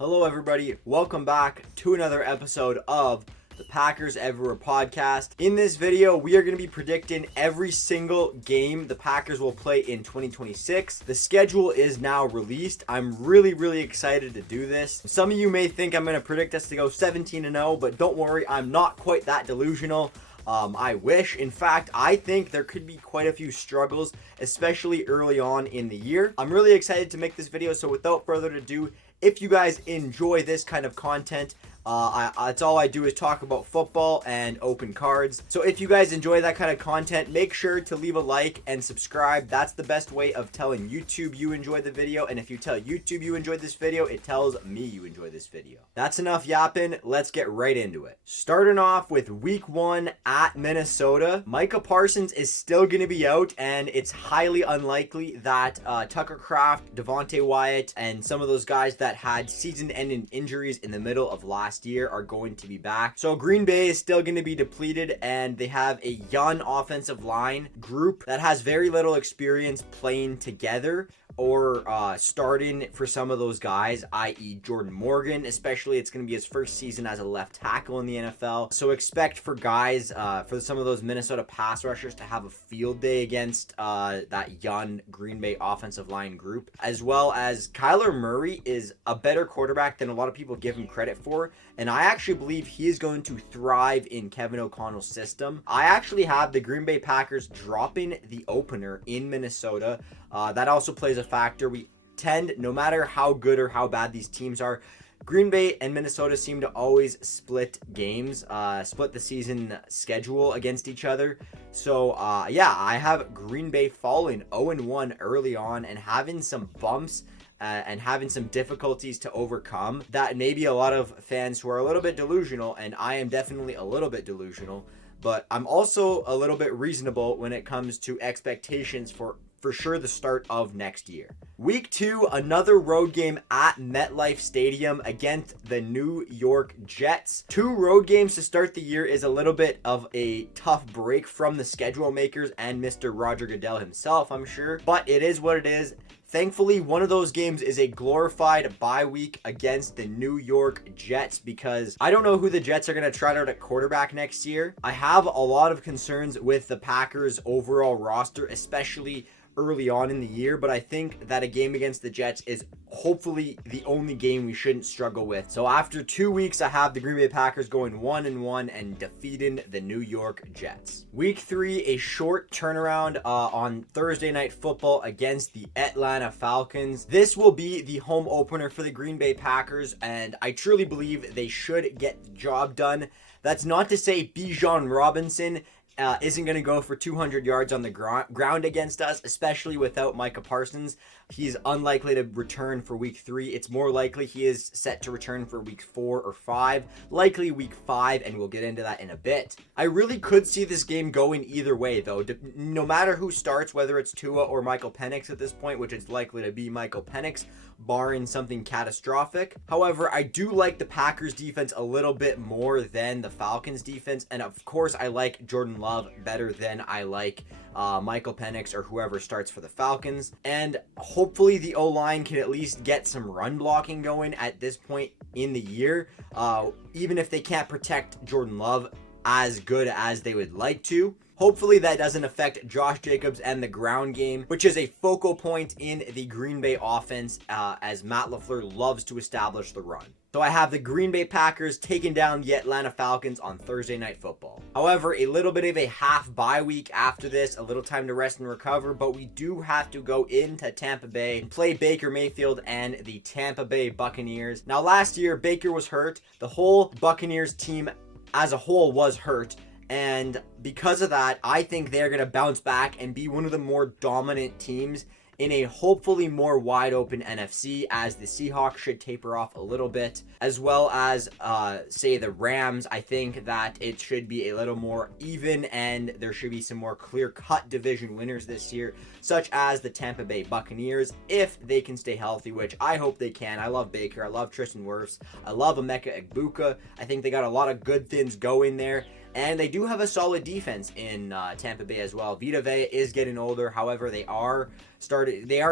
Hello, everybody. Welcome back to another episode of the Packers Everywhere podcast. In this video, we are going to be predicting every single game the Packers will play in 2026. The schedule is now released. I'm really excited to do this. Some of you may think I'm going to predict us to go 17-0, but don't worry, I'm not quite that delusional. I wish. In fact, I think there could be quite a few struggles, especially early on in the year. I'm really excited to make this video, so without further ado, if you guys enjoy this kind of content, that's all I do is talk about football and open cards. So if you guys enjoy that kind of content, make sure to leave a like and subscribe. That's the best way of telling YouTube you enjoyed the video. And if you tell YouTube you enjoyed this video, it tells me you enjoyed this video. That's enough yapping. Let's get right into it. Starting off with week 1 at Minnesota. Micah Parsons is still going to be out, and it's highly unlikely that Tucker Kraft, Devontae Wyatt, and some of those guys that had season-ending injuries in the middle of last year are going to be back. So Green Bay is still going to be depleted, and they have a young offensive line group that has very little experience playing together or starting for some of those guys, i.e. Jordan Morgan. Especially, it's going to be his first season as a left tackle in the NFL. So expect for guys, for some of those Minnesota pass rushers to have a field day against that young Green Bay offensive line group. As well as Kyler Murray is a better quarterback than a lot of people give him credit for. And I actually believe he is going to thrive in Kevin O'Connell's system. I actually have the Green Bay Packers dropping the opener in Minnesota. That also plays a factor. We tend, no matter how good or how bad these teams are, Green Bay and Minnesota seem to always split games, split the season schedule against each other. So, yeah, I have Green Bay falling 0-1 early on and having some bumps and having some difficulties to overcome that maybe a lot of fans who are a little bit delusional, and I am definitely a little bit delusional, but I'm also a little bit reasonable when it comes to expectations for sure the start of next year. Week 2, another road game at MetLife Stadium against the New York Jets. 2 road games to start the year is a little bit of a tough break from the schedule makers and Mr. Roger Goodell himself, I'm sure, but it is what it is. Thankfully, one of those games is a glorified bye week against the New York Jets, because I don't know who the Jets are going to trot out at quarterback next year. I have a lot of concerns with the Packers' overall roster, especially early on in the year, but I think that a game against the Jets is hopefully the only game we shouldn't struggle with. So after 2 weeks, I have the Green Bay Packers going 1-1 and defeating the New York Jets. Week 3, a short turnaround on Thursday Night Football against the Atlanta Falcons. This will be the home opener for the Green Bay Packers, and I truly believe they should get the job done. That's not to say Bijan Robinson isn't going to go for 200 yards on the ground against us, especially without Micah Parsons. He's unlikely to return for week 3. It's more likely he is set to return for week 4 or 5, likely week 5, and we'll get into that in a bit. I really could see this game going either way, though. No matter who starts, whether it's Tua or Michael Penix at this point, which is likely to be Michael Penix, barring something catastrophic. However, I do like the Packers defense a little bit more than the Falcons defense, and of course I like Jordan Love better than I like Michael Penix or whoever starts for the Falcons. And hopefully the O-line can at least get some run blocking going at this point in the year, even if they can't protect Jordan Love as good as they would like to. Hopefully that doesn't affect Josh Jacobs and the ground game, which is a focal point in the Green Bay offense, as Matt LaFleur loves to establish the run. So I have the Green Bay Packers taking down the Atlanta Falcons on Thursday Night Football. However, a little bit of a half bye week after this, a little time to rest and recover, but we do have to go into Tampa Bay and play Baker Mayfield and the Tampa Bay Buccaneers. Now, last year, Baker was hurt. The whole Buccaneers team as a whole was hurt. And because of that, I think they're going to bounce back and be one of the more dominant teams in a hopefully more wide open NFC, as the Seahawks should taper off a little bit, as well as, say, the Rams. I think that it should be a little more even, and there should be some more clear-cut division winners this year, such as the Tampa Bay Buccaneers, if they can stay healthy, which I hope they can. I love Baker. I love Tristan Wirfs. I love Emeka Egbuka. I think they got a lot of good things going there. And they do have a solid defense in Tampa Bay as well. Vita Vea is getting older. However, they are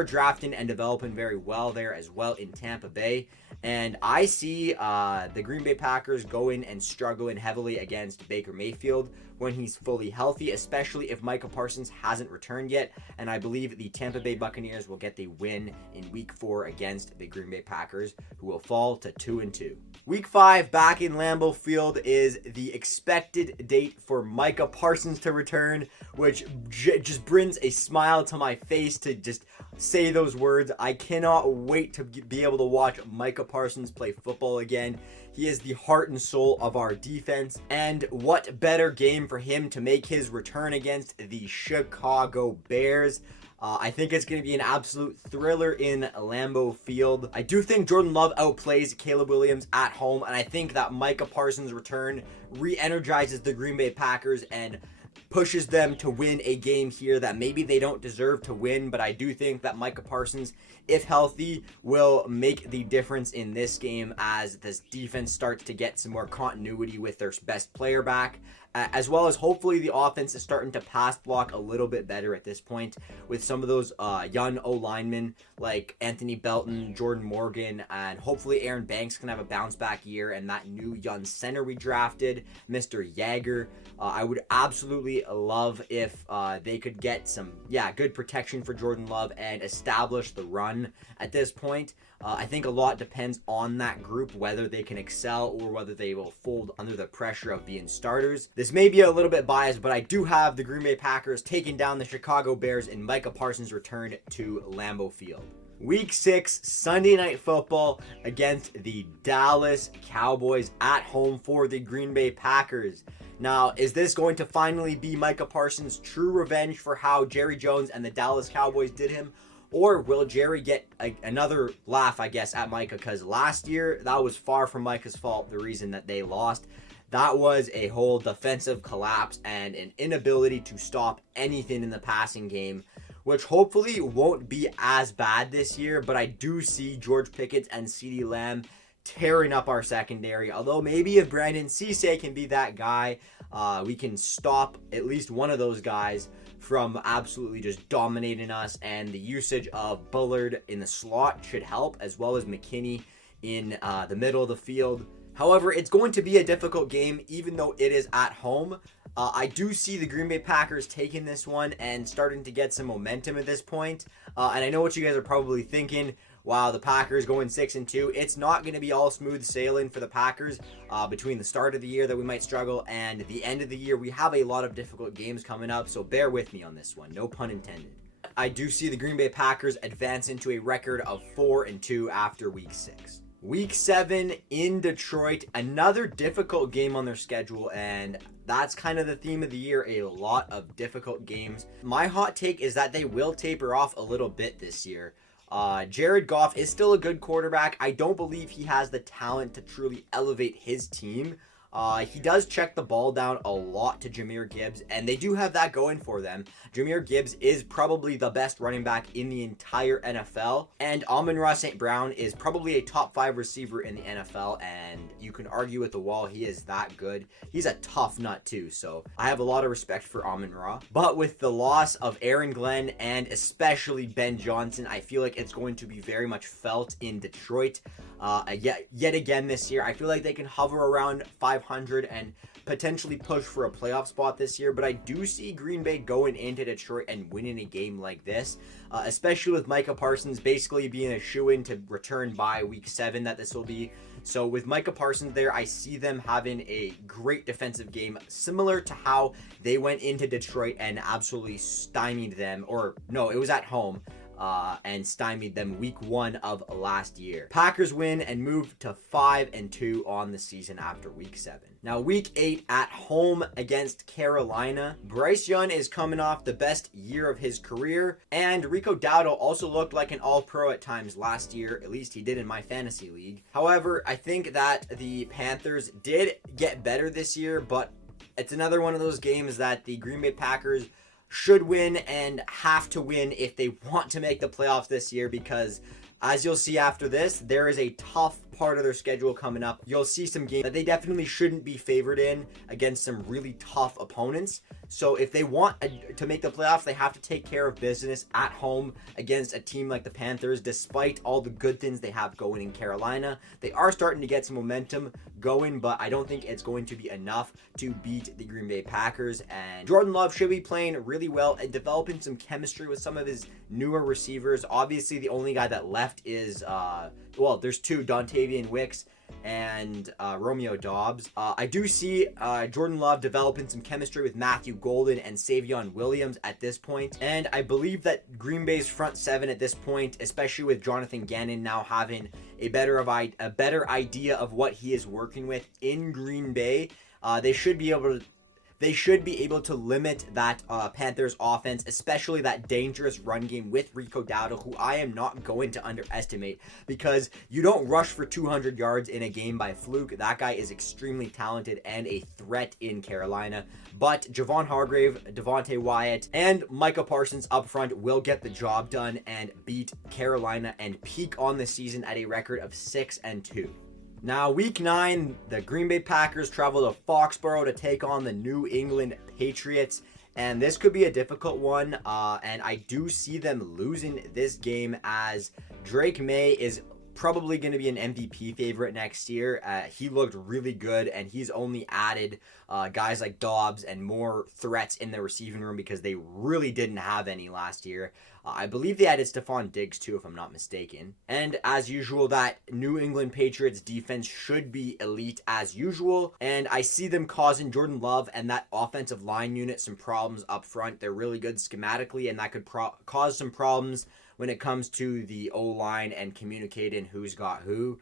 drafting and developing very well there as well in Tampa Bay. And I see the Green Bay Packers going and struggling heavily against Baker Mayfield when he's fully healthy, especially if Micah Parsons hasn't returned yet. And I believe the Tampa Bay Buccaneers will get the win in Week 4 against the Green Bay Packers, who will fall to 2-2. Week 5 back in Lambeau Field is the expected date for Micah Parsons to return, which just brings a smile to my face to just say those words. I cannot wait to be able to watch Micah Parsons play football again. He is the heart and soul of our defense, and what better game for him to make his return against the Chicago Bears. I think it's going to be an absolute thriller in Lambeau Field. I do think Jordan Love outplays Caleb Williams at home, and I think that Micah Parsons' return re-energizes the Green Bay Packers and pushes them to win a game here that maybe they don't deserve to win, but I do think that Micah Parsons, if healthy, will make the difference in this game as this defense starts to get some more continuity with their best player back, as well as hopefully the offense is starting to pass block a little bit better at this point with some of those young O-linemen like Anthony Belton, Jordan Morgan, and hopefully Aaron Banks can have a bounce back year, and that new young center we drafted, Mr. Jaeger. I would absolutely love if they could get some, good protection for Jordan Love and establish the run at this point. I think a lot depends on that group, whether they can excel or whether they will fold under the pressure of being starters. This may be a little bit biased, but I do have the Green Bay Packers taking down the Chicago Bears in Micah Parsons' return to Lambeau Field. Week 6, Sunday Night Football against the Dallas Cowboys at home for the Green Bay Packers. Now, is this going to finally be Micah Parsons' true revenge for how Jerry Jones and the Dallas Cowboys did him? Or will Jerry get another laugh, I guess, at Micah? Because last year, that was far from Micah's fault, the reason that they lost. That was a whole defensive collapse and an inability to stop anything in the passing game, which hopefully won't be as bad this year. But I do see George Pickens and CeeDee Lamb tearing up our secondary. Although maybe if Brandon Cisse can be that guy, we can stop at least one of those guys from absolutely just dominating us, and the usage of Bullard in the slot should help, as well as McKinney in the middle of the field. However, it's going to be a difficult game, even though it is at home. I do see the Green Bay Packers taking this one and starting to get some momentum at this point. And I know what you guys are probably thinking. Wow, the Packers going 6-2. It's not going to be all smooth sailing for the Packers between the start of the year that we might struggle and the end of the year. We have a lot of difficult games coming up, so bear with me on this one. No pun intended. I do see the Green Bay Packers advance into a record of 4-2 after Week 6. Week 7 in Detroit, another difficult game on their schedule, and that's kind of the theme of the year, a lot of difficult games. My hot take is that they will taper off a little bit this year. Jared Goff is still a good quarterback. I don't believe he has the talent to truly elevate his team. He does check the ball down a lot to Jahmyr Gibbs, and they do have that going for them. Jahmyr Gibbs is probably the best running back in the entire NFL, and Amon-Ra St. Brown is probably a top 5 receiver in the NFL, and you can argue with the wall, he is that good. He's a tough nut too, so I have a lot of respect for Amon-Ra. But with the loss of Aaron Glenn and especially Ben Johnson, I feel like it's going to be very much felt in Detroit. Yet again this year, I feel like they can hover around 500 and potentially push for a playoff spot this year, but I do see Green Bay going into Detroit and winning a game like this, especially with Micah Parsons basically being a shoo-in to return by Week 7 that this will be. So with Micah Parsons there, I see them having a great defensive game, similar to how they went into Detroit and absolutely stymied them, or no, it was at home. And stymied them Week 1 of last year. Packers win and move to 5-2 on the season after Week 7. Now Week 8 at home against Carolina. Bryce Young is coming off the best year of his career, and Rico Dowdle also looked like an all-pro at times last year. At least he did in my fantasy league. However, I think that the Panthers did get better this year, but it's another one of those games that the Green Bay Packers should win and have to win if they want to make the playoffs this year, because As you'll see after this, there is a tough part of their schedule coming up. You'll see some games that they definitely shouldn't be favored in against some really tough opponents. So if they want to make the playoffs, they have to take care of business at home against a team like the Panthers. Despite all the good things they have going in Carolina, they are starting to get some momentum going, but I don't think it's going to be enough to beat the Green Bay Packers. And Jordan Love should be playing really well and developing some chemistry with some of his newer receivers. Obviously, the only guy that left is there's two, Dontavian Wicks and Romeo Dobbs. I do see Jordan Love developing some chemistry with Matthew Golden and Savion Williams at this point. And I believe that Green Bay's front seven at this point, especially with Jonathan Gannon now having a better idea of what he is working with in Green Bay, they should be able to limit that Panthers offense, especially that dangerous run game with Rico Dowdle, who I am not going to underestimate, because you don't rush for 200 yards in a game by fluke. That guy is extremely talented and a threat in Carolina. But Javon Hargrave, Devontae Wyatt, and Micah Parsons up front will get the job done and beat Carolina and peak on the season at a record of 6-2. Now, week 9, the Green Bay Packers travel to Foxborough to take on the New England Patriots, and this could be a difficult one, and I do see them losing this game, as Drake May is probably going to be an MVP favorite next year. He looked really good, and he's only added guys like Dobbs and more threats in the receiving room because they really didn't have any last year. I believe they added Stephon Diggs too, if I'm not mistaken. And as usual, that New England Patriots defense should be elite as usual. And I see them causing Jordan Love and that offensive line unit some problems up front. They're really good schematically, and that could cause some problems when it comes to the O-line and communicating who's got who.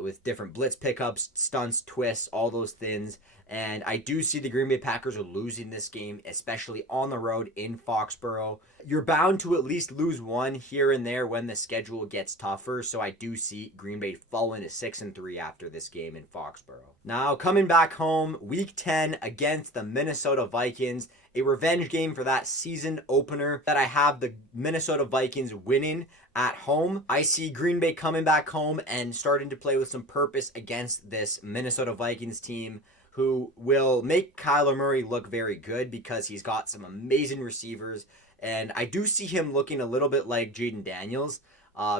With different blitz pickups, stunts, twists, all those things. And I do see the Green Bay Packers are losing this game, especially on the road in Foxborough. You're bound to at least lose one here and there when the schedule gets tougher. So I do see Green Bay falling to 6-3 after this game in Foxborough. Now, coming back home, week 10 against the Minnesota Vikings. A revenge game for that season opener that I have the Minnesota Vikings winning at home. I see Green Bay coming back home and starting to play with some purpose against this Minnesota Vikings team, who will make Kyler Murray look very good because he's got some amazing receivers. And I do see him looking a little bit like Jaden Daniels,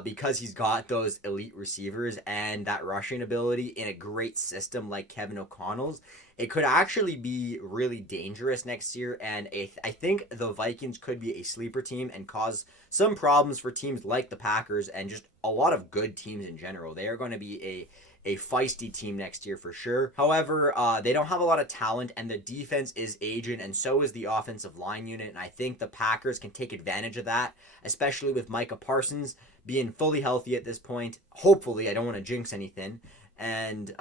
because he's got those elite receivers and that rushing ability in a great system like Kevin O'Connell's. It could actually be really dangerous next year, and I think the Vikings could be a sleeper team and cause some problems for teams like the Packers and just a lot of good teams in general. They are going to be a feisty team next year for sure. However, they don't have a lot of talent, and the defense is aging, and so is the offensive line unit, and I think the Packers can take advantage of that, especially with Micah Parsons being fully healthy at this point. Hopefully, I don't want to jinx anything. And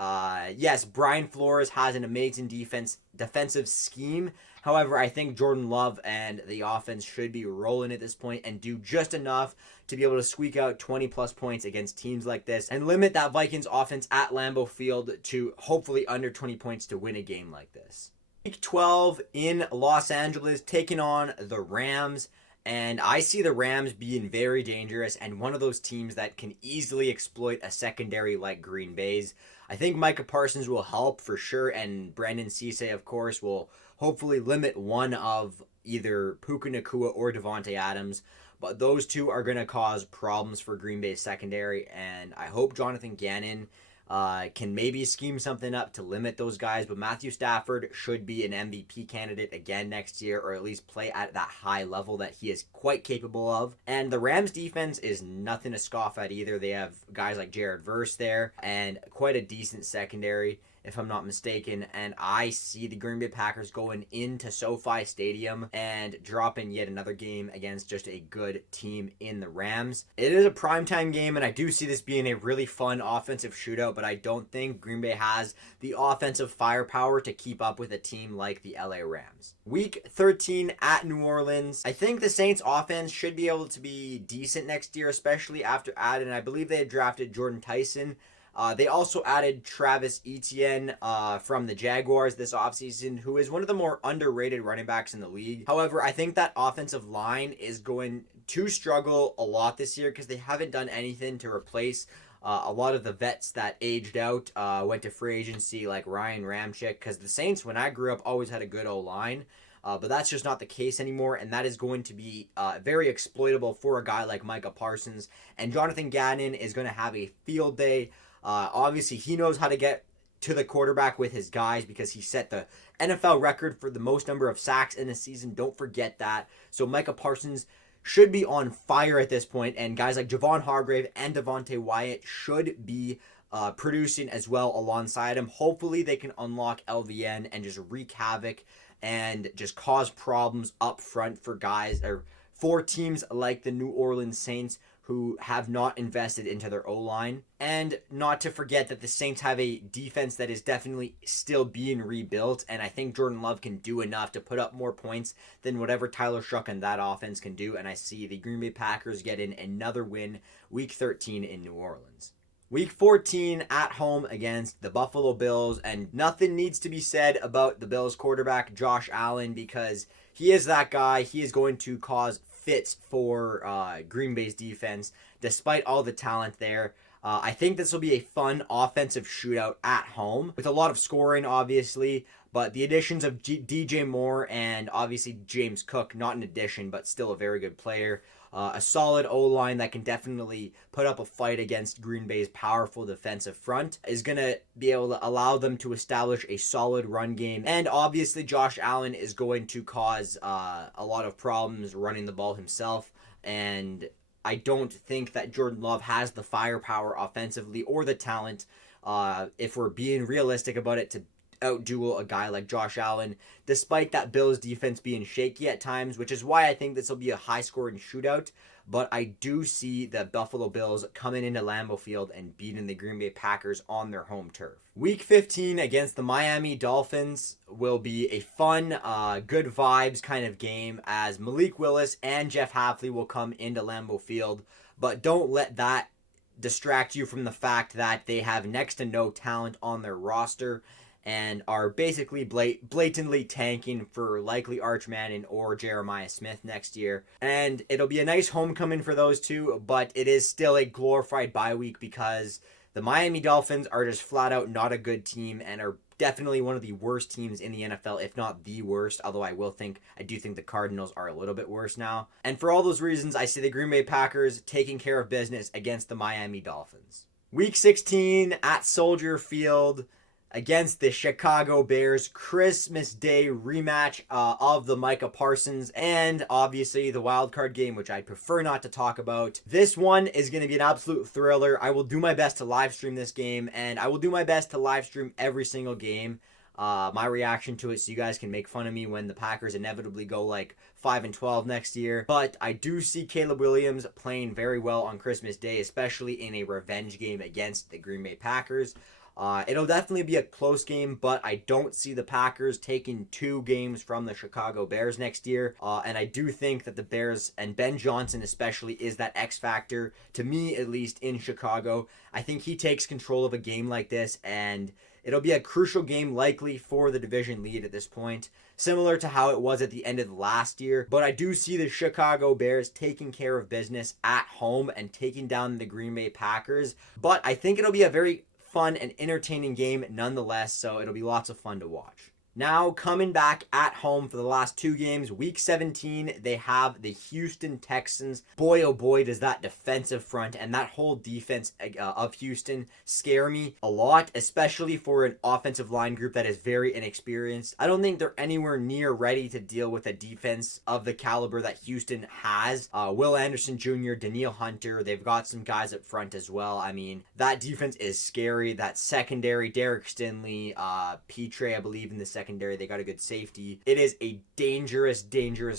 yes, Brian Flores has an amazing defensive scheme. However, I think Jordan Love and the offense should be rolling at this point and do just enough to be able to squeak out 20-plus points against teams like this and limit that Vikings offense at Lambeau Field to hopefully under 20 points to win a game like this. Week 12 in Los Angeles, taking on the Rams. And I see the Rams being very dangerous and one of those teams that can easily exploit a secondary like Green Bay's. I think Micah Parsons will help for sure, and Brandon Cisse, of course, will hopefully limit one of either Puka Nacua or Devontae Adams. But those two are going to cause problems for Green Bay's secondary, and I hope Jonathan Gannon can maybe scheme something up to limit those guys. But Matthew Stafford should be an MVP candidate again next year, or at least play at that high level that he is quite capable of. And the Rams defense is nothing to scoff at either. They have guys like Jared Verse there and quite a decent secondary, if I'm not mistaken. And I see the Green Bay Packers going into SoFi Stadium and dropping yet another game against just a good team in the Rams. It is a primetime game, and I do see this being a really fun offensive shootout, but I don't think Green Bay has the offensive firepower to keep up with a team like the LA Rams. Week 13 at New Orleans. I think the Saints offense should be able to be decent next year, especially after adding, I believe they had drafted Jordan Tyson. They also added Travis Etienne from the Jaguars this offseason, who is one of the more underrated running backs in the league. However, I think that offensive line is going to struggle a lot this year because they haven't done anything to replace a lot of the vets that aged out, went to free agency, like Ryan Ramczyk, because the Saints, when I grew up, always had a good O-line. But that's just not the case anymore, and that is going to be very exploitable for a guy like Micah Parsons. And Jonathan Gannon is going to have a field day. Obviously, he knows how to get to the quarterback with his guys because he set the NFL record for the most number of sacks in a season. Don't forget that. So Micah Parsons should be on fire at this point, and guys like Javon Hargrave and Devontae Wyatt should be producing as well alongside him. Hopefully they can unlock LVN and just wreak havoc and just cause problems up front for guys or for teams like the New Orleans Saints, who have not invested into their O-line. And not to forget that the Saints have a defense that is definitely still being rebuilt, and I think Jordan Love can do enough to put up more points than whatever Tyler Shuck and that offense can do, and I see the Green Bay Packers getting another win Week 13 in New Orleans. Week 14 at home against the Buffalo Bills, and nothing needs to be said about the Bills quarterback Josh Allen because he is that guy. He is going to cause fits for Green Bay's defense despite all the talent there. I think this will be a fun offensive shootout at home with a lot of scoring, obviously, but the additions of DJ Moore and obviously James Cook, not an addition, but still a very good player. A solid O-line that can definitely put up a fight against Green Bay's powerful defensive front is going to be able to allow them to establish a solid run game. And obviously Josh Allen is going to cause a lot of problems running the ball himself. And I don't think that Jordan Love has the firepower offensively or the talent, if we're being realistic about it, to outduel a guy like Josh Allen, despite that Bills defense being shaky at times, which is why I think this will be a high-scoring shootout. But I do see the Buffalo Bills coming into Lambeau Field and beating the Green Bay Packers on their home turf. Week 15 against the Miami Dolphins will be a fun, good vibes kind of game as Malik Willis and Jeff Hafley will come into Lambeau Field. But don't let that distract you from the fact that they have next to no talent on their roster and are basically blatantly tanking for likely Arch Manning or Jeremiah Smith next year. And it'll be a nice homecoming for those two, but it is still a glorified bye week because the Miami Dolphins are just flat out not a good team and are definitely one of the worst teams in the NFL, if not the worst, although I do think the Cardinals are a little bit worse now. And for all those reasons, I see the Green Bay Packers taking care of business against the Miami Dolphins. Week 16 at Soldier Field against the Chicago Bears, Christmas Day rematch of the Micah Parsons and obviously the wild card game, which I prefer not to talk about. This one is going to be an absolute thriller. I will do my best to live stream this game, and I will do my best to live stream every single game. My reaction to it, so you guys can make fun of me when the Packers inevitably go like 5-12 next year. But I do see Caleb Williams playing very well on Christmas Day, especially in a revenge game against the Green Bay Packers. It'll definitely be a close game, but I don't see the Packers taking 2 games from the Chicago Bears next year. And I do think that the Bears, and Ben Johnson especially, is that X factor, to me at least, in Chicago. I think he takes control of a game like this, and it'll be a crucial game likely for the division lead at this point, similar to how it was at the end of last year. But I do see the Chicago Bears taking care of business at home and taking down the Green Bay Packers. But I think it'll be a very fun and entertaining game nonetheless, so it'll be lots of fun to watch. Now, coming back at home for the last 2 games, Week 17, they have the Houston Texans. Boy, oh boy, does that defensive front and that whole defense of Houston scare me a lot, especially for an offensive line group that is very inexperienced. I don't think they're anywhere near ready to deal with a defense of the caliber that Houston has. Will Anderson Jr., Daniil Hunter, they've got some guys up front as well. I mean, that defense is scary. That secondary, Derek Stinley, Petre, I believe, in the secondary, they got a good safety. It is a dangerous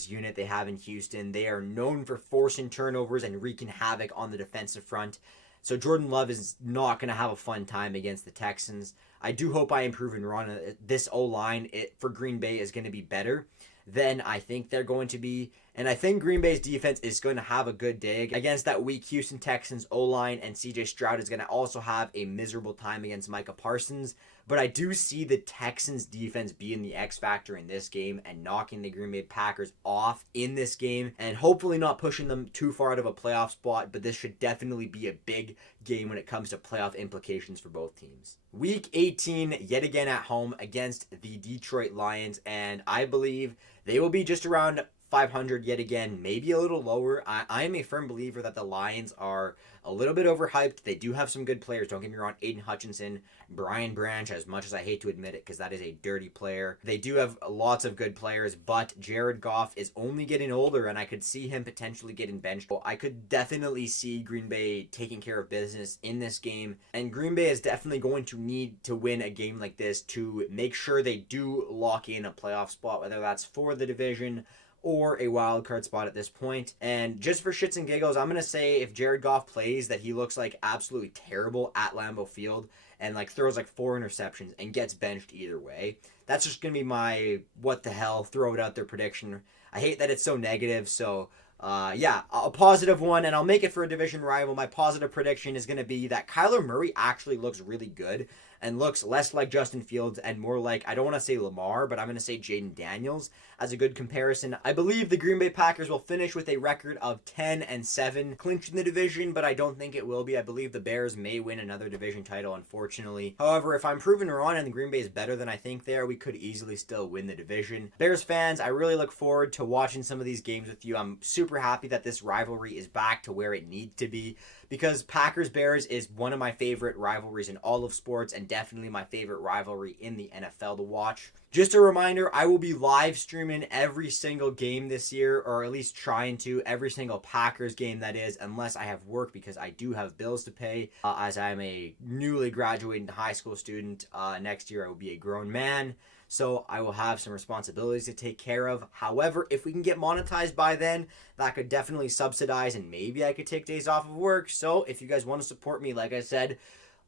unit they have in Houston. They are known for forcing turnovers and wreaking havoc on the defensive front. So Jordan Love is not going to have a fun time against the Texans. I do hope I improve and run this O-line for Green Bay is going to be better than I think they're going to be. And I think Green Bay's defense is going to have a good day against that weak Houston Texans O-line, and CJ Stroud is going to also have a miserable time against Micah Parsons. But I do see the Texans defense being the X factor in this game and knocking the Green Bay Packers off in this game, and hopefully not pushing them too far out of a playoff spot, but this should definitely be a big game when it comes to playoff implications for both teams. Week 18, yet again at home against the Detroit Lions, and I believe they will be just around 500 yet again, maybe a little lower. I am a firm believer that the Lions are a little bit overhyped. They do have some good players. Don't get me wrong. Aiden Hutchinson, Brian Branch, as much as I hate to admit it because that is a dirty player. They do have lots of good players, but Jared Goff is only getting older, and I could see him potentially getting benched. I could definitely see Green Bay taking care of business in this game, and Green Bay is definitely going to need to win a game like this to make sure they do lock in a playoff spot, whether that's for the division or a wild card spot at this point. And just for shits and giggles, I'm going to say if Jared Goff plays, that he looks like absolutely terrible at Lambeau Field and like throws like 4 interceptions and gets benched either way. That's just going to be my what the hell, throw it out there prediction. I hate that it's so negative, so yeah, a positive one, and I'll make it for a division rival. My positive prediction is going to be that Kyler Murray actually looks really good and looks less like Justin Fields and more like, I don't want to say Lamar, but I'm going to say Jaden Daniels as a good comparison. I believe the Green Bay Packers will finish with a record of 10-7, clinching the division, but I don't think it will be. I believe the Bears may win another division title, unfortunately. However, if I'm proven wrong and the Green Bay is better than I think they are, we could easily still win the division. Bears fans, I really look forward to watching some of these games with you. I'm super happy that this rivalry is back to where it needs to be, because Packers-Bears is one of my favorite rivalries in all of sports and definitely my favorite rivalry in the NFL to watch. Just a reminder, I will be live streaming every single game this year, or at least trying to, every single Packers game that is, unless I have work, because I do have bills to pay, as I'm a newly graduating high school student. Next year I will be a grown man, so I will have some responsibilities to take care of. However, if we can get monetized by then, that could definitely subsidize, and maybe I could take days off of work. So if you guys want to support me, like I said,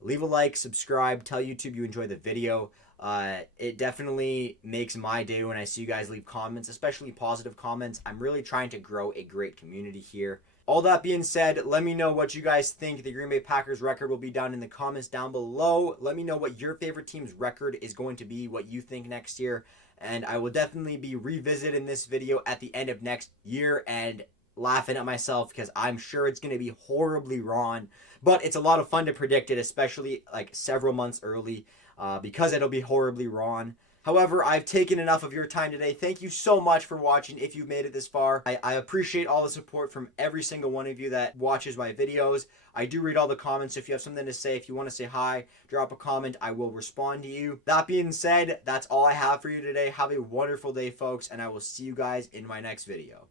leave a like, subscribe, tell YouTube you enjoyed the video. It definitely makes my day when I see you guys leave comments, especially positive comments. I'm really trying to grow a great community here. All that being said, let me know what you guys think the Green Bay Packers record will be down in the comments down below. Let me know what your favorite team's record is going to be, what you think next year. And I will definitely be revisiting this video at the end of next year and laughing at myself because I'm sure it's going to be horribly wrong. But it's a lot of fun to predict it, especially like several months early, because it'll be horribly wrong. However, I've taken enough of your time today. Thank you so much for watching if you've made it this far. I appreciate all the support from every single one of you that watches my videos. I do read all the comments. If you have something to say, if you want to say hi, drop a comment. I will respond to you. That being said, that's all I have for you today. Have a wonderful day, folks, and I will see you guys in my next video.